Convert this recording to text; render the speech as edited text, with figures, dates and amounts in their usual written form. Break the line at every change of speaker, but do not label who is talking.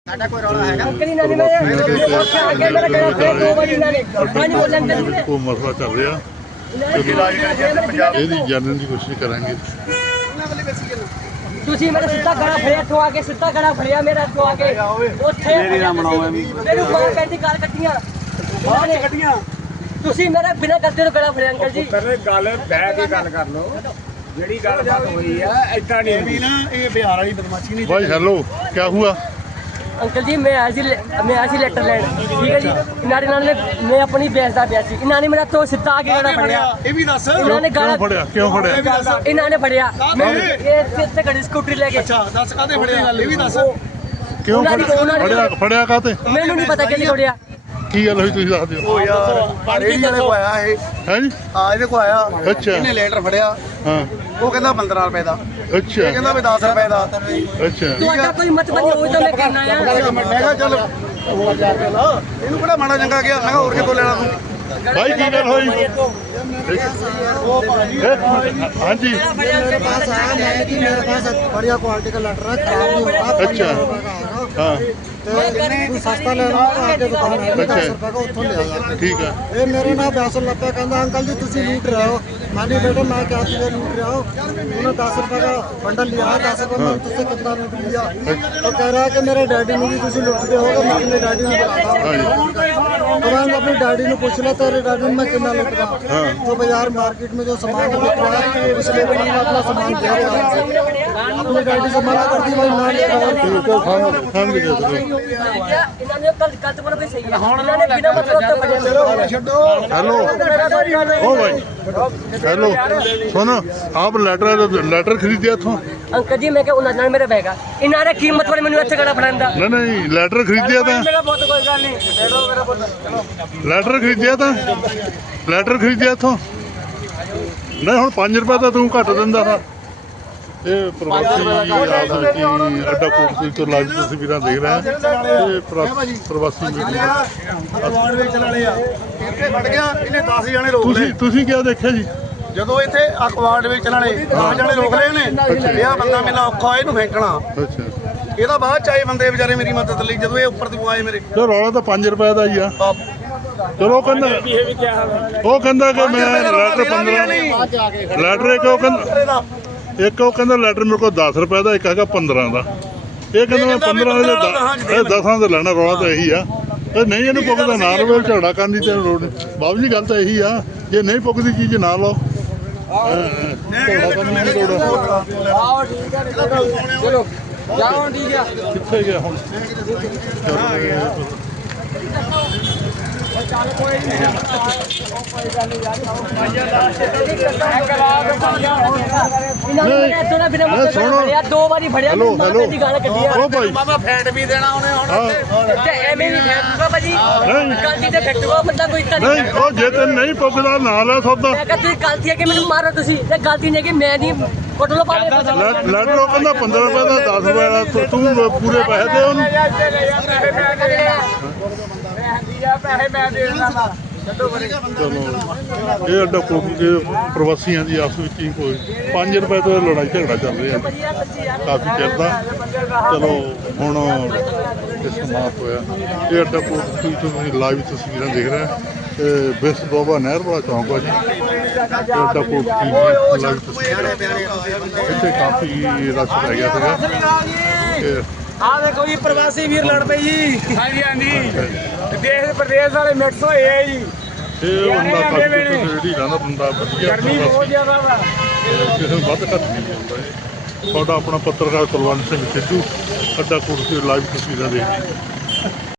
ਕੋਈ ਰੌਲਾ ਹੈਗਾ
ਅੰਕਲ ਇਹਨਾਂ ਨੇ ਮੇਰਾ ਕਹਿਣਾ ਫਿਰ 2 ਵਾਰੀ ਇਹਨਾਂ ਨੇ ਪੰਜ ਬੋਲਣ ਅੰਕਲ ਜੀ ਨੇ
ਉਹ ਮਸਲਾ ਚੱਲ ਰਿਹਾ ਇਹਦੀ ਜਾਣਨ ਦੀ ਕੋਸ਼ਿਸ਼ ਕਰਾਂਗੇ।
ਤੁਸੀਂ ਮੇਰਾ ਸਿੱਧਾ ਗੜਾ ਫੜਿਆ ਇੱਥੋਂ ਆ ਕੇ ਸਿੱਧਾ ਗੜਾ ਫੜਿਆ ਮੇਰਾ ਇੱਥੋਂ ਆ ਕੇ ਉੱਥੇ ਮੇਰੀ ਨਾ ਬਣਾਓ ਮੈਨੂੰ ਮਾਰ ਪੈਂਦੀ ਗਾਲ ਕੱਟੀਆਂ ਬਾਹਰ ਕੱਟੀਆਂ ਤੁਸੀਂ ਮੇਰਾ ਬਿਨਾਂ ਗਲਤੀ ਤੋਂ ਗੜਾ ਫੜਿਆ ਅੰਕਲ ਜੀ।
ਪਹਿਲੇ ਗੱਲ ਬਹਿ ਕੇ ਗੱਲ ਕਰ ਲਓ ਜਿਹੜੀ ਗੱਲਬਾਤ ਹੋਈ ਆ ਐਦਾਂ ਨਹੀਂ ਵੀ ਨਾ ਇਹ ਬਿਹਾਰ ਵਾਲੀ ਬਦਮਾਸ਼ੀ ਨਹੀਂ।
भाई हेलो क्या हुआ?
अंकल जी मैं ऐसी लेटर लैंड ठीक है जी इन्होंने मैं अपनी बेचता पिया सी इन्होंने मेरा तो सीधा आके गाना फड़िया
ਇਹ ਵੀ ਦੱਸ
इन्होंने गाना
क्यों फड़िया
इन्होंने फड़िया मैं ये से खड़ी स्कूटरी लेके
ਅੱਛਾ ਦੱਸ ਕਾਹਦੇ ਫੜਿਆ ਗੱਲ ਇਹ ਵੀ ਦੱਸ
क्यों फड़िया काते
मैंने नहीं पता कि फड़िया
की गल हुई तुसीं दस दिओ।
ਉਹ ਯਾਰ ਰੇੜੀ ਵਾਲੇ ਕੋ ਆਇਆ ਇਹ
हैं जी
ਹਾਂ ਇਹਦੇ ਕੋ ਆਇਆ
ਅੱਛਾ।
ਇਹਨੇ ਲੈਟਰ ਫੜਿਆ
हाँ
ਉਹ ਕਹਿੰਦਾ 15 ਰੁਪਏ ਦਾ
अच्छा
ਇਹ ਕਹਿੰਦਾ ਵੀ 10 ਰੁਪਏ ਦਾ
अच्छा
ਤੁਹਾਡਾ ਕੋਈ ਮਤਲਬ ਹੋਵੇ ਤਾਂ ਮੈਂ ਕਰਨਾ ਆ
ਮੈਂ ਕਿਹਾ ਚੱਲ 2000 ਰੁਪਏ ਲਾ ਇਹਨੂੰ ਕਿਹੜਾ ਮਾੜਾ ਚੰਗਾ ਗਿਆ ਮੈਂ ਕਿਹਾ ਹੋਰ ਕਿਤੋਂ ਲੈਣਾ ਤੂੰ
भाई की गल हुई? हाँ जी
मेरे पास आया मैंने कि मेरे पास बढ़िया क्वालिटी का लेटर है खराब नहीं होगा
अच्छा हाँ
कोई सस्ता लेना आगे दुकान है 10 रुपए का उठो ले आया
ठीक है
ये मेरे ना पैसे लगता कहता अंकल जी तुम लूट रहे हो मैंने बेटा मैं क्या तुझे लूट रहा हूँ उन्होंने 10 रुपए का बंडल लिया है 10 रुपए में तुझसे कितना लूट लिया तो कह रहा है कि मेरे डैडी ने भी तुझे लूटते होगा मैं अपने डैडी ने
हाँ जी
तो मैं अपने डैडी ने पूछ लिया तेरे डैडी में कितना लूट रहा तो बाजार मार्केट में जो सामान बिक रहा है उसके लिए मैंने अपना सामान दे रहा अपने डैडी से मना कर दी भाई मैं ले रहा
समझ गए
इन्होंने कल तो बोला भी सही है इन्होंने बिना मतलब तो फड़िया
ਛੱਡੋ
हेलो ओ भाई हेलो सुनो आप लेटर खरीदे इथों?
अंकल जी मैं क्या उन्होंने मेरा बैग इन्होंने कीमत वाले मैंने इतने गड़ा फड़ांदा
नहीं लेटर खरीदे था
मेरा बहुत कोई गल नहीं
ਲੈਟਰ ਖਰੀਦਿਆ ਤਾਂ ਲੈਟਰ ਖਰੀਦਿਆ ਇੱਥੋਂ ਨਹੀਂ ਹੁਣ 5 ਰੁਪਏ ਤਾਂ ਤੂੰ ਘੱਟ ਦਿੰਦਾ ਵਾ। ਇਹ ਪ੍ਰਵਾਸੀ ਆਪਸ ਵਿੱਚ ਹੀ ਅੱਡਾ ਕੋਟ ਤੋਂ ਲਾਈਵ ਤਸਵੀਰਾਂ ਦੇਖ ਰਹੇ ਆ ਇਹ ਪ੍ਰਵਾਸੀ
ਅਖਬਾਰ ਵੇਚਣ ਵਾਲੇ ਆ ਇੱਥੇ ਫੜ ਗਿਆ ਇਹਨੇ 10 ਜਣੇ ਰੋਕ ਲਏ
ਤੁਸੀਂ ਕੀ ਦੇਖਿਆ ਜੀ?
ਜਦੋਂ ਇੱਥੇ ਅਖਬਾਰ ਵੇਚਣ ਵਾਲੇ 10 ਜਣੇ ਰੋਕ ਲਏ ਉਹਨੇ ਇਹ ਆ ਬੰਦਾ ਮੇਰਾ ਔਖਾ ਇਹਨੂੰ ਫੇਂਕਣਾ
ਅੱਛਾ
ਇਹਦਾ ਬਾਅਦ ਚ ਆਏ ਬੰਦੇ ਵਿਚਾਰੇ ਮੇਰੀ ਮਦਦ ਲਈ ਜਦੋਂ ਇਹ ਉੱਪਰ ਤੋਂ ਆਏ ਮੇਰੇ
ਤੇ ਰੌਲਾ ਤਾਂ 5 ਰੁਪਏ ਦਾ ਹੀ ਆ। ਚਲੋ ਕਹਿੰਦਾ ਉਹ ਕਹਿੰਦਾ ਕਿ ਮੈਂ ਲੈਟਰ 15 ਲੈਟਰ ਇੱਕ ਉਹ ਕਹਿੰਦਾ ਲੈਟਰ ਮੇਰੇ ਕੋਲ 10 ਰੁਪਏ ਦਾ ਇੱਕ ਹੈਗਾ 15 ਦਾ ਇਹ ਕਹਿੰਦਾ ਮੈਂ 15 ਦੇ 10 ਦੇ ਲੈਣਾ ਰੌਲਾ ਤਾਂ ਇਹੀ ਆ ਤੇ ਨਹੀਂ ਇਹਨੂੰ ਪੁੱਗਦਾ ਨਾ ਰੋਵੇ ਝਗੜਾ ਕਰਨ ਦੀ ਤੇ ਲੋੜ ਨਹੀਂ। ਬਾਬੂ ਜੀ ਗੱਲ ਤਾਂ ਇਹੀ ਆ ਜੇ ਨਹੀਂ ਪੁੱਗਦੀ ਚੀਜ਼ ਨਾ ਲਓ ਝਗੜਾ ਕਰਨ ਦੀ ਨਹੀਂ ਲੋੜ।
ਆਓ ਠੀਕ ਹੈ ਚਲੋ ਜਾਓ ਠੀਕ ਹੈ
ਕਿੱਥੇ ਗਿਆ ਹੁਣ?
ਚੱਲ ਕੋਈ ਨਹੀਂ ਕੋਈ ਗੱਲ ਨਹੀਂ ਯਾਰ
ਸੁਣੋ
2 ਵਾਰੀ ਫੜਿਆ
ਹੈਲੋ ਹੈਲੋ
ਦੀ ਗੱਲ ਕੱਢੀ ਆ
ਉਹ ਭਾਈ
ਮਾਮਾ ਫੈਟ ਵੀ ਦੇਣਾ ਉਹਨੇ ਹੁਣ
ਤੇ ਐਵੇਂ ਨਹੀਂ ਫੈਕਟੂਗਾ ਭਾਜੀ
ਨਹੀਂ
ਗਲਤੀ ਤੇ ਫੈਕਟੂਗਾ ਬੰਦਾ ਕੋਈ ਤਾਂ
ਨਹੀਂ ਉਹ ਜੇ ਤੈਨੂੰ ਨਹੀਂ ਪੁੱਗਦਾ ਨਾ ਲੈ ਸੌਦਾ
ਮੈਂ ਕਿਹਾ ਤੁਸੀਂ ਗਲਤੀ ਹੈ ਕਿ ਮੈਨੂੰ ਮਾਰੋ ਤੁਸੀਂ ਤੇ ਗਲਤੀ ਨਹੀਂ ਕਿ ਮੈਂ ਨਹੀਂ ਕੋਟਲੋ ਪਾਵੇ
ਲੈਟਰ ਉਹ ਕਹਿੰਦਾ 15 ਰੁਪਏ ਦਾ 10 ਰੁਪਏ ਦਾ ਤੂੰ ਪੂਰੇ ਪੈਸੇ ਦੇ ਉਹਨੂੰ।
ਪੈਸੇ ਮੈਂ ਦੇ ਦਿੰਦਾ
ਚਲੋ ਇਹ ਅੱਡਾ ਕੋਟ ਦੇ ਪ੍ਰਵਾਸੀਆਂ ਦੀ ਆਪਸ ਵਿੱਚ ਹੀ ਕੋਈ 5 ਰੁਪਏ ਤੋਂ ਲੜਾਈ ਝਗੜਾ ਚੱਲ ਰਿਹਾ ਕਾਫੀ ਚਿਰ ਦਾ। ਚਲੋ ਹੁਣ ਇਹ ਸਮਾਪਤ ਹੋਇਆ। ਇਹ ਅੱਡਾ ਕੋਟ ਤੋਂ ਤੁਸੀਂ ਲਾਈਵ ਤਸਵੀਰਾਂ ਦੇਖ ਰਹੇ ਹੋ ਬਿਸ ਦੋਬਾ ਨਹਿਰ ਵਾਲਾ ਚੌਂਕ ਆ ਜੀ। ਇਹ ਅੱਡਾ ਕੋਟ ਦੀ ਲਾਈਵ ਤਸਵੀਰਾਂ ਇੱਥੇ ਕਾਫੀ ਰਸ਼ ਪੈ ਗਿਆ ਸੀਗਾ।
ਆ ਦੇਖੋ ਜੀ ਪ੍ਰਵਾਸੀ ਵੀਰ ਲੜ ਪਈ ਜੀ। ਹਾਂਜੀ ਹਾਂਜੀ ਦੇਸ਼ ਪ੍ਰਦੇਸ਼ ਵਾਲੇ ਮਿਕਸ ਹੋਏ ਆ ਜੀ।
ਇਹ ਬੰਦਾ ਕਾਫੀ ਜਿਹੜੀ ਰਹਿੰਦਾ ਬੰਦਾ ਵਧੀਆ
ਗਰਮੀ ਬਹੁਤ ਜ਼ਿਆਦਾ ਵਾ
ਕਿਸੇ ਨੂੰ ਵੱਧ ਘੱਟ ਨਹੀਂ ਹੁੰਦਾ ਜੀ। ਤੁਹਾਡਾ ਆਪਣਾ ਪੱਤਰਕਾਰ ਕੁਲਵੰਤ ਸਿੰਘ ਸਿੱਧੂ ਅੱਡਾ ਕੋਟ ਦੀ ਲਾਈਵ ਤਸਵੀਰਾਂ ਦੇਖਦੇ